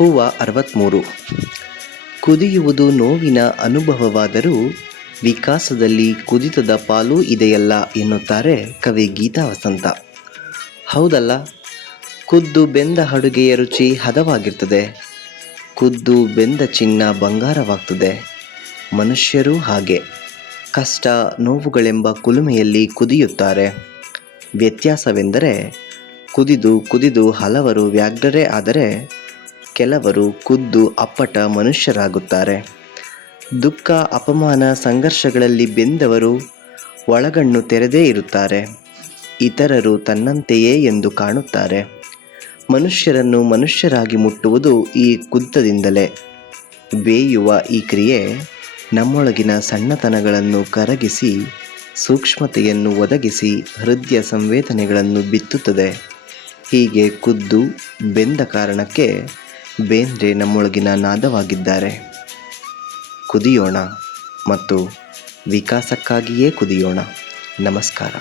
ಹೂವ 63. ಕುದಿಯುವುದು ನೋವಿನ ಅನುಭವವಾದರೂ ವಿಕಾಸದಲ್ಲಿ ಕುದಿತದ ಪಾಲೂ ಇದೆಯಲ್ಲ ಎನ್ನುತ್ತಾರೆ ಕವಿ ಗೀತಾ ವಸಂತ. ಹೌದಲ್ಲ, ಕುದ್ದು ಬೆಂದ ಅಡುಗೆಯ ರುಚಿ ಹದವಾಗಿರ್ತದೆ. ಕುದ್ದು ಬೆಂದ ಚಿನ್ನ ಬಂಗಾರವಾಗ್ತದೆ. ಮನುಷ್ಯರೂ ಹಾಗೆ ಕಷ್ಟ ನೋವುಗಳೆಂಬ ಕುಲುಮೆಯಲ್ಲಿ ಕುದಿಯುತ್ತಾರೆ. ವ್ಯತ್ಯಾಸವೆಂದರೆ ಕುದಿದು ಕುದಿದು ಹಲವರು ವ್ಯಾಘ್ರರೇ ಆದರೆ ಕೆಲವರು ಕುದ್ದು ಅಪ್ಪಟ ಮನುಷ್ಯರಾಗುತ್ತಾರೆ. ದುಃಖ ಅಪಮಾನ ಸಂಘರ್ಷಗಳಲ್ಲಿ ಬೆಂದವರು ಒಳಗಣ್ಣು ತೆರೆದೇ ಇರುತ್ತಾರೆ. ಇತರರು ತನ್ನಂತೆಯೇ ಎಂದು ಕಾಣುತ್ತಾರೆ. ಮನುಷ್ಯರನ್ನು ಮನುಷ್ಯರಾಗಿ ಮುಟ್ಟುವುದು ಈ ಕುದ್ದದಿಂದಲೇ. ಬೇಯುವ ಈ ಕ್ರಿಯೆ ನಮ್ಮೊಳಗಿನ ಸಣ್ಣತನಗಳನ್ನು ಕರಗಿಸಿ ಸೂಕ್ಷ್ಮತೆಯನ್ನು ಒದಗಿಸಿ ಹೃದಯ ಸಂವೇದನೆಗಳನ್ನು ಬಿತ್ತುತ್ತದೆ. ಹೀಗೆ ಕುದ್ದು ಬೆಂದ ಕಾರಣಕ್ಕೆ ಬೇಂದ್ರೆ ನಮ್ಮೊಳಗಿನ ನಾದವಾಗಿದ್ದಾರೆ. ಕುದಿಯೋಣ ಮತ್ತು ವಿಕಾಸಕ್ಕಾಗಿಯೇ ಕುದಿಯೋಣ. ನಮಸ್ಕಾರ.